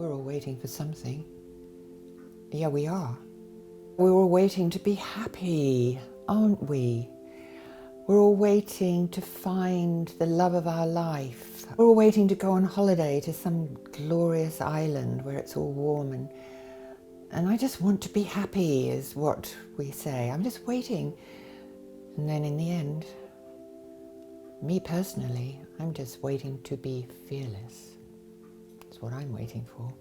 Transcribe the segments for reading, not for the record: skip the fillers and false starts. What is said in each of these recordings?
We're all waiting for something. Yeah, we are. We're all waiting to be happy, aren't we? We're all waiting to find the love of our life. We're all waiting to go on holiday to some glorious island where it's all warm and I just want to be happy is what we say. I'm just waiting. And then in the end, me personally, I'm just waiting to be fearless. That's what I'm waiting for.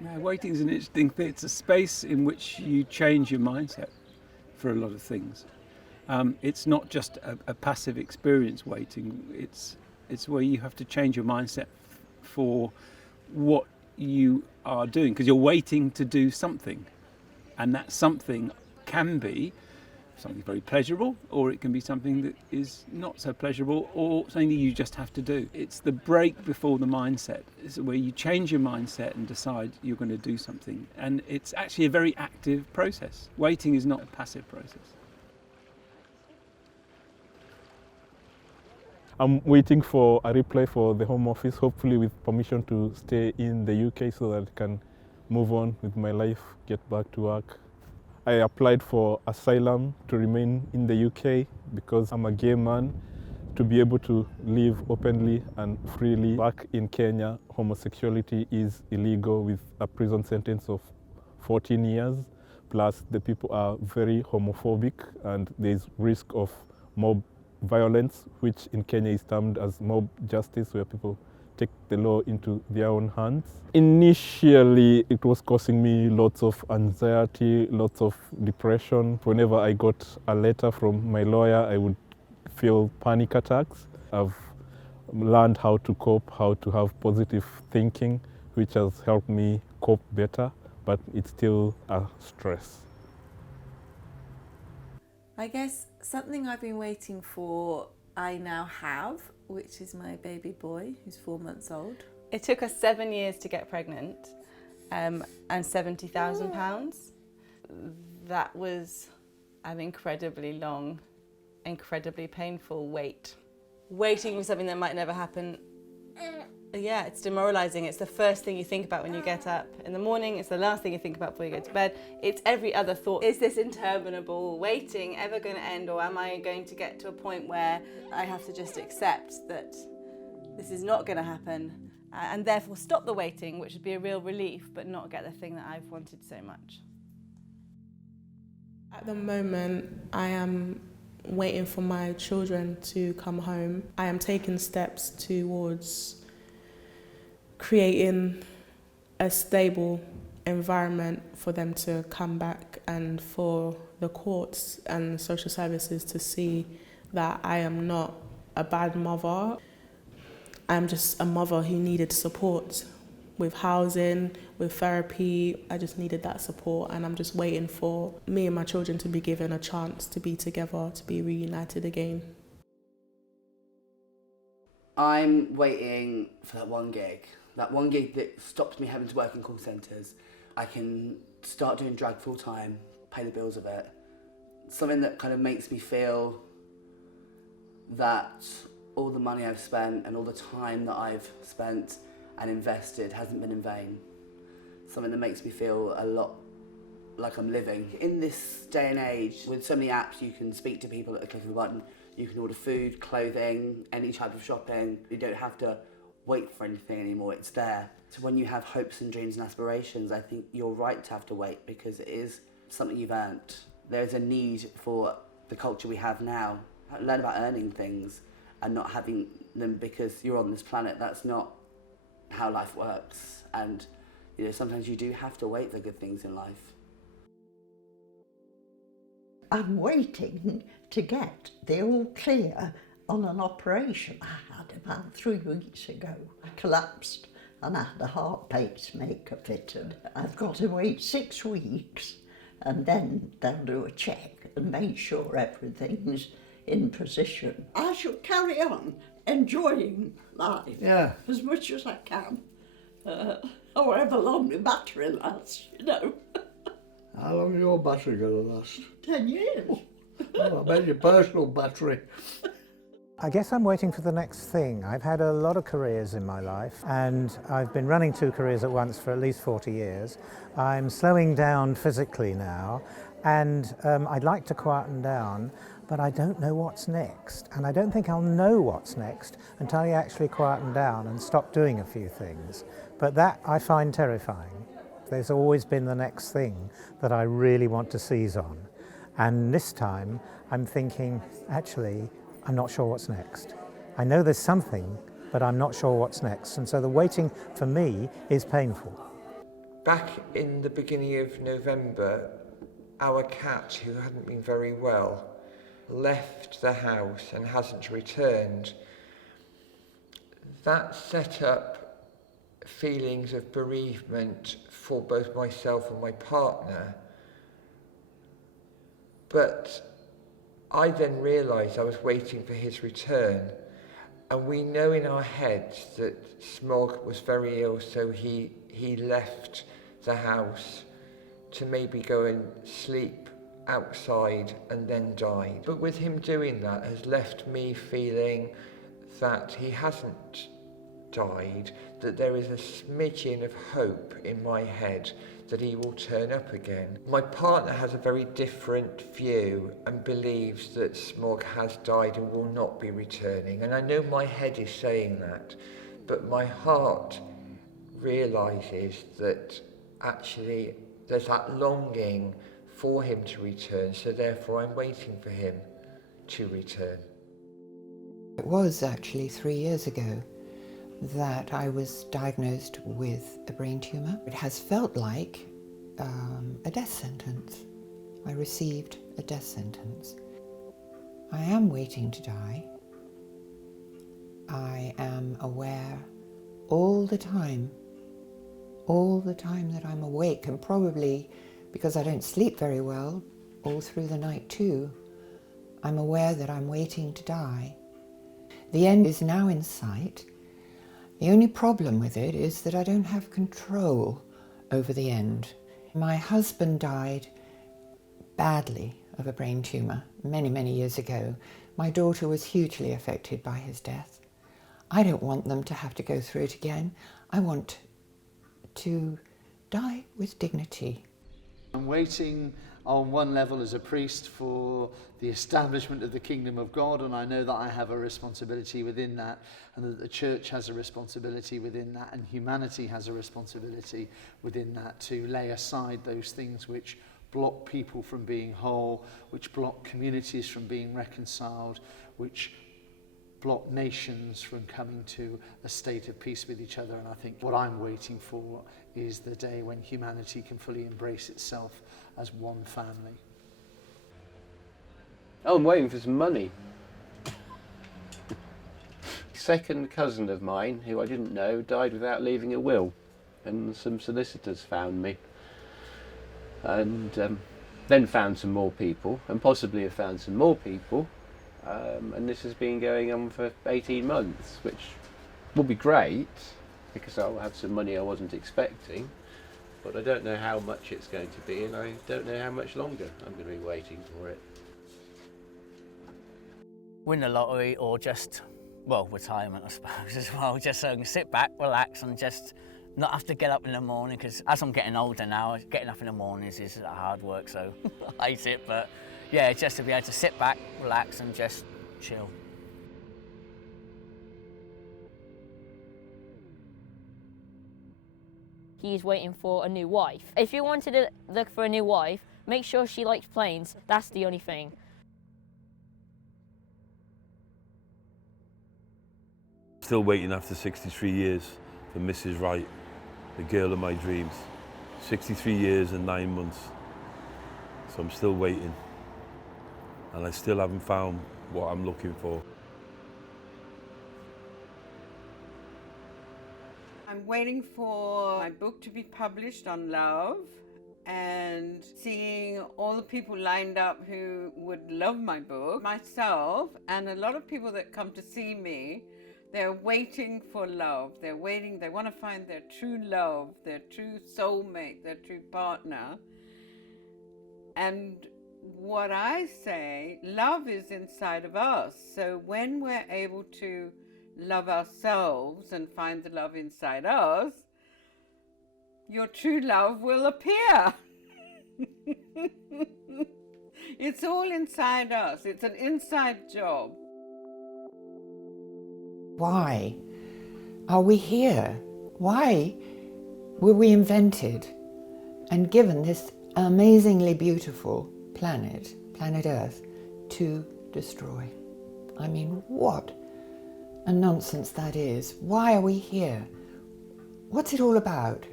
Yeah, waiting is an interesting thing. It's a space in which you change your mindset for a lot of things. It's not just a passive experience waiting. It's where you have to change your mindset for what you are doing, because you're waiting to do something, and that something can be something very pleasurable, or it can be something that is not so pleasurable, or something that you just have to do. It's the break before the mindset. It's where you change your mindset and decide you're going to do something. And it's actually a very active process. Waiting is not a passive process. I'm waiting for a reply for the Home Office, hopefully with permission to stay in the UK so that I can move on with my life, get back to work. I applied for asylum to remain in the UK because I'm a gay man. To be able to live openly and freely. Back in Kenya, homosexuality is illegal with a prison sentence of 14 years. Plus, the people are very homophobic and there's risk of mob violence, which in Kenya is termed as mob justice, where people take the law into their own hands. Initially, it was causing me lots of anxiety, lots of depression. Whenever I got a letter from my lawyer, I would feel panic attacks. I've learned how to cope, how to have positive thinking, which has helped me cope better, but it's still a stress. I guess something I've been waiting for, I now have, which is my baby boy, who's 4 months old. It took us 7 years to get pregnant, and £70,000. That was an incredibly long, incredibly painful wait. Waiting for something that might never happen, yeah, it's demoralising. It's the first thing you think about when you get up in the morning. It's the last thing you think about before you go to bed. It's every other thought. Is this interminable waiting ever going to end, or am I going to get to a point where I have to just accept that this is not going to happen, and therefore stop the waiting, which would be a real relief, but not get the thing that I've wanted so much. At the moment, I am waiting for my children to come home. I am taking steps towards creating a stable environment for them to come back, and for the courts and social services to see that I am not a bad mother. I'm just a mother who needed support with housing, with therapy. I just needed that support, and I'm just waiting for me and my children to be given a chance to be together, to be reunited again. I'm waiting for that one gig that stops me having to work in call centres. I can start doing drag full time, pay the bills of it. Something that kind of makes me feel that all the money I've spent and all the time that I've spent and invested hasn't been in vain. Something that makes me feel a lot like I'm living. In this day and age, with so many apps, you can speak to people at the click of a button. You can order food, clothing, any type of shopping. You don't have to wait for anything anymore, it's there. So when you have hopes and dreams and aspirations, I think you're right to have to wait, because it is something you've earned. There's a need for the culture we have now. Learn about earning things and not having them because you're on this planet. That's not how life works. And sometimes you do have to wait for good things in life. I'm waiting to get the all clear on an operation I had about 3 weeks ago. I collapsed and I had a heart pacemaker fitted. I've got to wait 6 weeks, and then they'll do a check and make sure everything's in position. I shall carry on enjoying life as much as I can, however long the battery lasts, How long is your battery going to last? 10 years. Oh, I bet your personal battery. I guess I'm waiting for the next thing. I've had a lot of careers in my life, and I've been running 2 careers at once for at least 40 years. I'm slowing down physically now, and I'd like to quieten down, but I don't know what's next. And I don't think I'll know what's next until I actually quieten down and stop doing a few things. But that I find terrifying. There's always been the next thing that I really want to seize on. And this time I'm thinking, actually, I'm not sure what's next. I know there's something, but I'm not sure what's next. And so the waiting for me is painful. Back in the beginning of November, our cat, who hadn't been very well, left the house and hasn't returned. That set up feelings of bereavement for both myself and my partner. But I then realised I was waiting for his return, and we know in our heads that Smog was very ill, so he left the house to maybe go and sleep outside and then died. But with him doing that has left me feeling that he hasn't died, that there is a smidgen of hope in my head that he will turn up again. My partner has a very different view and believes that Smog has died and will not be returning. And I know my head is saying that, but my heart realises that actually there's that longing for him to return, so therefore I'm waiting for him to return. It was actually 3 years ago that I was diagnosed with a brain tumour. It has felt like a death sentence. I received a death sentence. I am waiting to die. I am aware all the time that I'm awake, and probably because I don't sleep very well all through the night too, I'm aware that I'm waiting to die. The end is now in sight. The only problem with it is that I don't have control over the end. My husband died badly of a brain tumour many, many years ago. My daughter was hugely affected by his death. I don't want them to have to go through it again. I want to die with dignity. I'm waiting on one level as a priest for the establishment of the kingdom of God, and I know that I have a responsibility within that, and that the church has a responsibility within that, and humanity has a responsibility within that, to lay aside those things which block people from being whole, which block communities from being reconciled, which block nations from coming to a state of peace with each other. And I think what I'm waiting for is the day when humanity can fully embrace itself as one family. Oh, I'm waiting for some money. Second cousin of mine, who I didn't know, died without leaving a will, and some solicitors found me, and then found some more people, and possibly have found some more people. And this has been going on for 18 months, which will be great because I'll have some money I wasn't expecting, but I don't know how much it's going to be, and I don't know how much longer I'm going to be waiting for it. Win the lottery, or just, well, retirement I suppose as well, just so I can sit back, relax, and just not have to get up in the morning, because as I'm getting older now, getting up in the mornings is hard work, so I hate it, but yeah, just to be able to sit back, relax, and just chill. He's waiting for a new wife. If you wanted to look for a new wife, make sure she likes planes. That's the only thing. Still waiting after 63 years for Mrs. Wright, the girl of my dreams. 63 years and 9 months. So I'm still waiting. And I still haven't found what I'm looking for. I'm waiting for my book to be published on love, and seeing all the people lined up who would love my book, myself, and a lot of people that come to see me. They're waiting for love. They're waiting, they want to find their true love, their true soulmate, their true partner. And what I say, love is inside of us. So when we're able to love ourselves and find the love inside us, your true love will appear. It's all inside us. It's an inside job. Why are we here? Why were we invented and given this amazingly beautiful planet Earth, to destroy? I mean, what a nonsense that is. Why are we here? What's it all about?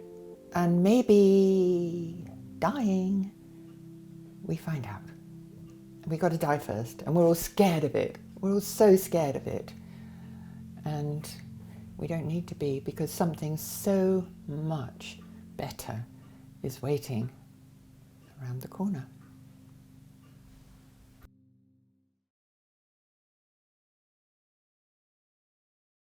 And maybe dying, we find out. We got to die first, and we're all scared of it. We're all so scared of it. And we don't need to be, because something so much better is waiting around the corner.